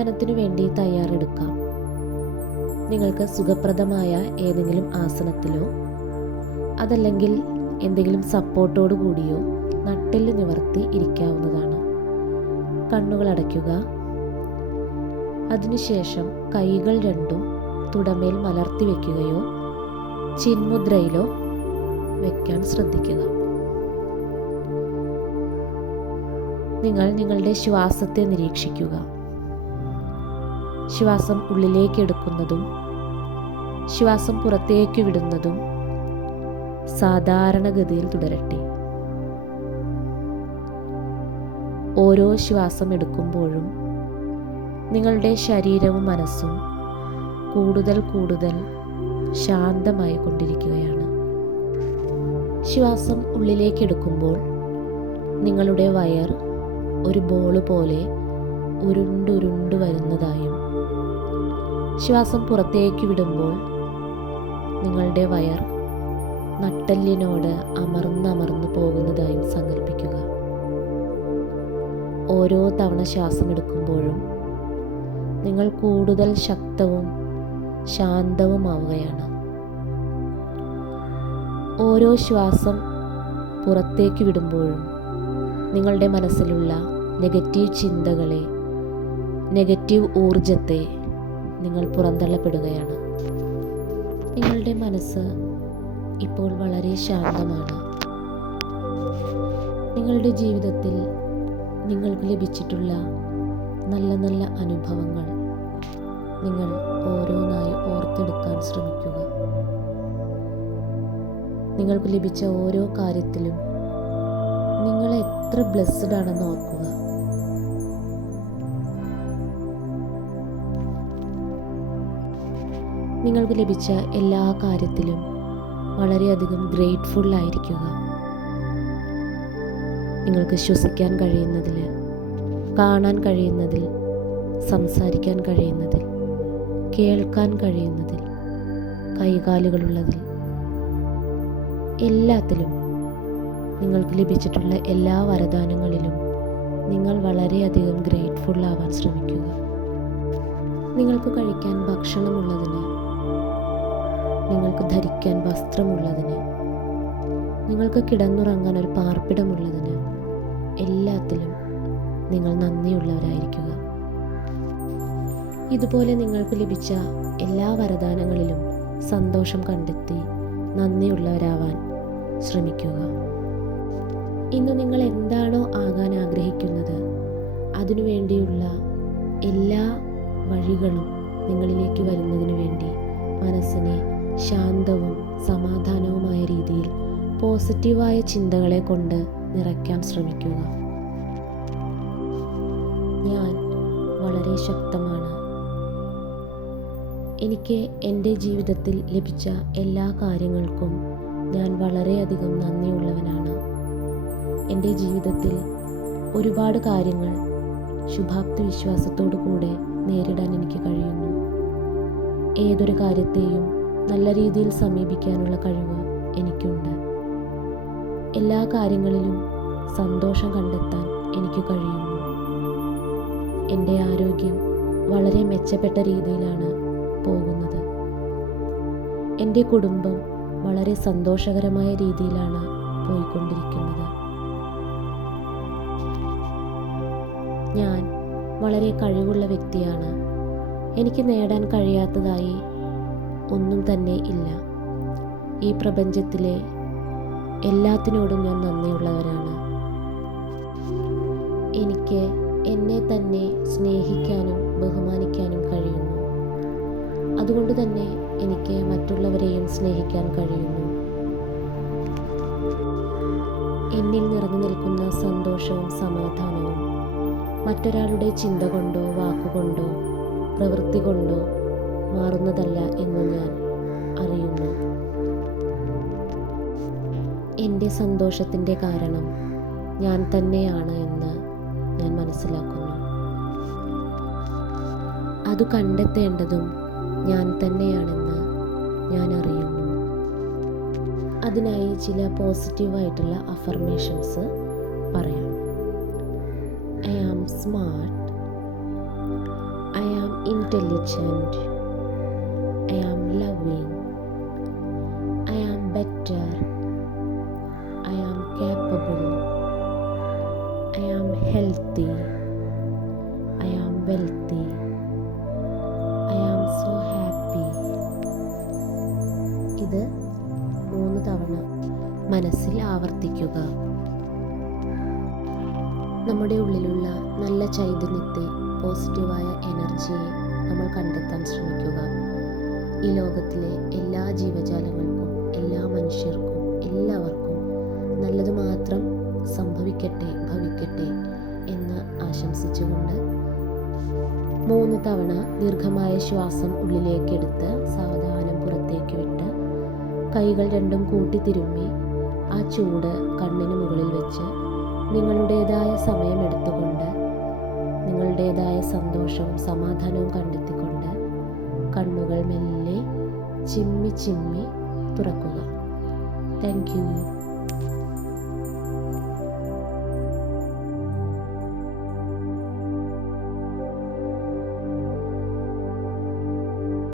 ധ്യാനത്തിനു വേണ്ടി തയ്യാറെടുക്കാം. നിങ്ങൾക്ക് സുഖപ്രദമായ ഏതെങ്കിലും ആസനത്തിലോ അതല്ലെങ്കിൽ എന്തെങ്കിലും സപ്പോർട്ടോടു കൂടിയോ നട്ടെല്ല് നിവർത്തി ഇരിക്കാവുന്നതാണ്. കണ്ണുകൾ അടയ്ക്കുക. അതിനുശേഷം കൈകൾ രണ്ടും തുടമേൽ മലർത്തി വയ്ക്കുകയോ ചിന്മുദ്രയിലോ വയ്ക്കാൻ ശ്രദ്ധിക്കുക. നിങ്ങൾ നിങ്ങളുടെ ശ്വാസത്തെ നിരീക്ഷിക്കുക. ശ്വാസം ഉള്ളിലേക്ക് എടുക്കുന്നതും ശ്വാസം പുറത്തേക്ക് വിടുന്നതും സാധാരണഗതിയിൽ തുടരട്ടെ. ഓരോ ശ്വാസം എടുക്കുമ്പോഴും നിങ്ങളുടെ ശരീരവും മനസ്സും കൂടുതൽ കൂടുതൽ ശാന്തമായി കൊണ്ടിരിക്കുകയാണ്. ശ്വാസം ഉള്ളിലേക്ക് എടുക്കുമ്പോൾ നിങ്ങളുടെ വയർ ഒരു ബോൾ പോലെ ഉരുണ്ടുരുണ്ടു വരുന്നതായും ശ്വാസം പുറത്തേക്ക് വിടുമ്പോൾ നിങ്ങളുടെ വയർ നട്ടെല്ലിനോട് അമർന്നമർന്നു പോകുന്നതായും സങ്കല്പിക്കുക. ഓരോ തവണ ശ്വാസം എടുക്കുമ്പോഴും നിങ്ങൾ കൂടുതൽ ശക്തവും ശാന്തവുമാവുകയാണ്. ഓരോ ശ്വാസം പുറത്തേക്ക് വിടുമ്പോഴും നിങ്ങളുടെ മനസ്സിലുള്ള നെഗറ്റീവ് ചിന്തകളെ, നെഗറ്റീവ് ഊർജത്തെ നിങ്ങൾ പുറന്തള്ളപ്പെടുകയാണ്. നിങ്ങളുടെ മനസ്സ് ഇപ്പോൾ വളരെ ശാന്തമാണ്. നിങ്ങളുടെ ജീവിതത്തിൽ നിങ്ങൾക്ക് ലഭിച്ചിട്ടുള്ള നല്ല നല്ല അനുഭവങ്ങൾ നിങ്ങൾ ഓരോന്നായി ഓർത്തെടുക്കാൻ ശ്രമിക്കുക. നിങ്ങൾക്ക് ലഭിച്ച ഓരോ കാര്യത്തിലും നിങ്ങൾ എത്ര ബ്ലെസ്ഡ് ആണെന്ന് ഓർക്കുക. നിങ്ങൾക്ക് ലഭിച്ച എല്ലാ കാര്യത്തിലും വളരെയധികം ഗ്രേറ്റ്ഫുൾ ആയിരിക്കുക. നിങ്ങൾക്ക് ശ്വസിക്കാൻ കഴിയുന്നതിൽ, കാണാൻ കഴിയുന്നതിൽ, സംസാരിക്കാൻ കഴിയുന്നതിൽ, കേൾക്കാൻ കഴിയുന്നതിൽ, കൈകാലുകളുള്ളതിൽ, എല്ലാത്തിലും നിങ്ങൾക്ക് ലഭിച്ചിട്ടുള്ള എല്ലാ വരദാനങ്ങളിലും നിങ്ങൾ വളരെയധികം ഗ്രേറ്റ്ഫുൾ ആവാൻ ശ്രമിക്കുക. നിങ്ങൾക്ക് കഴിക്കാൻ ഭക്ഷണമുള്ളതിന്, നിങ്ങൾക്ക് ധരിക്കാൻ വസ്ത്രമുള്ളതിന്, നിങ്ങൾക്ക് കിടന്നുറങ്ങാൻ ഒരു പാർപ്പിടമുള്ളതിന് എല്ലാത്തിലും നിങ്ങൾ നന്ദിയുള്ളവരായിരിക്കുക. ഇതുപോലെ നിങ്ങൾക്ക് ലഭിച്ച എല്ലാ വരദാനങ്ങളിലും സന്തോഷം കണ്ടെത്തി നന്ദിയുള്ളവരാവാൻ ശ്രമിക്കുക. ഇന്ന് നിങ്ങൾ എന്താണോ ആകാൻ ആഗ്രഹിക്കുന്നത് അതിനുവേണ്ടിയുള്ള എല്ലാ വഴികളും നിങ്ങളിലേക്ക് വരുന്നതിന് വേണ്ടി മനസ്സിനെ ശാന്തവും സമാധാനവുമായ രീതിയിൽ പോസിറ്റീവായ ചിന്തകളെ കൊണ്ട് നിറയ്ക്കാൻ ശ്രമിക്കുക. ഞാൻ വളരെ ശക്തമാണ്. എനിക്ക് എൻ്റെ ജീവിതത്തിൽ ലഭിച്ച എല്ലാ കാര്യങ്ങൾക്കും ഞാൻ വളരെയധികം നന്ദിയുള്ളവനാണ്. എൻ്റെ ജീവിതത്തിൽ ഒരുപാട് കാര്യങ്ങൾ ശുഭാപ്തി വിശ്വാസത്തോടു കൂടെ നേരിടാൻ എനിക്ക് കഴിയുന്നു. ഏതൊരു കാര്യത്തെയും നല്ല രീതിയിൽ സമീപിക്കാനുള്ള കഴിവ് എനിക്കുണ്ട്. എല്ലാ കാര്യങ്ങളിലും സന്തോഷം കണ്ടെത്താൻ എനിക്ക് കഴിയുന്നു. എൻ്റെ ആരോഗ്യം വളരെ മെച്ചപ്പെട്ട രീതിയിലാണ് പോകുന്നത്. എൻ്റെ കുടുംബം വളരെ സന്തോഷകരമായ രീതിയിലാണ് പോയിക്കൊണ്ടിരിക്കുന്നത്. ഞാൻ വളരെ കഴിവുള്ള വ്യക്തിയാണ്. എനിക്ക് നേടാൻ കഴിയാത്തതായി ഒന്നും തന്നെ ഇല്ല. ഈ പ്രപഞ്ചത്തിലെ എല്ലാത്തിനോടും ഞാൻ നന്ദിയുള്ളവരാണ്. എനിക്ക് എന്നെ തന്നെ സ്നേഹിക്കാനും ബഹുമാനിക്കാനും കഴിയുന്നു. അതുകൊണ്ട് തന്നെ എനിക്ക് മറ്റുള്ളവരെയും സ്നേഹിക്കാൻ കഴിയുന്നു. എന്നിൽ നിറഞ്ഞു നിൽക്കുന്ന സന്തോഷവും സമാധാനവും മറ്റൊരാളുടെ ചിന്ത കൊണ്ടോ വാക്കുകൊണ്ടോ പ്രവൃത്തി കൊണ്ടോ മാറുന്നതല്ല എന്ന് ഞാൻ അറിയുന്നു. എൻ്റെ സന്തോഷത്തിൻ്റെ കാരണം ഞാൻ തന്നെയാണ് എന്ന് ഞാൻ മനസ്സിലാക്കുന്നു. അത് കണ്ടെത്തേണ്ടതും ഞാൻ തന്നെയാണെന്ന് ഞാൻ അറിയുന്നു. അതിനായി ചില പോസിറ്റീവായിട്ടുള്ള അഫർമേഷൻസ് പറയാം. I am smart. intelligent. I am loving. I am better. I am capable. I am healthy. I am wealthy. I am so happy. ഇത് 3 തവണ മനസ്സിൽ ആവർത്തിക്കുക. നമ്മുടെ ഉള്ളിലുള്ള നല്ല ചൈതന്യത്തെ, പോസിറ്റീവായ എനർജിയെ നമ്മൾ കണ്ടെത്താൻ ശ്രമിക്കുക. ഈ ലോകത്തിലെ എല്ലാ ജീവജാലങ്ങൾക്കും, എല്ലാ മനുഷ്യർക്കും, എല്ലാവർക്കും നല്ലത് മാത്രം സംഭവിക്കട്ടെ, ഭവിക്കട്ടെ എന്ന് ആശംസിച്ചുകൊണ്ട് 3 തവണ ദീർഘമായ ശ്വാസം ഉള്ളിലേക്കെടുത്ത് സാവധാനം പുറത്തേക്ക് വിട്ട് കൈകൾ രണ്ടും കൂട്ടി തിരുമ്മി ആ ചൂട് കണ്ണിന് മുകളിൽ വെച്ച് നിങ്ങളുടേതായ സമയമെടുത്തുകൊണ്ട് നിങ്ങളുടേതായ സന്തോഷവും സമാധാനവും കണ്ടെത്തിക്കൊണ്ട് കണ്ണുകൾ മെല്ലെ ചിമ്മി ചിമ്മി തുറക്കുക. Thank you.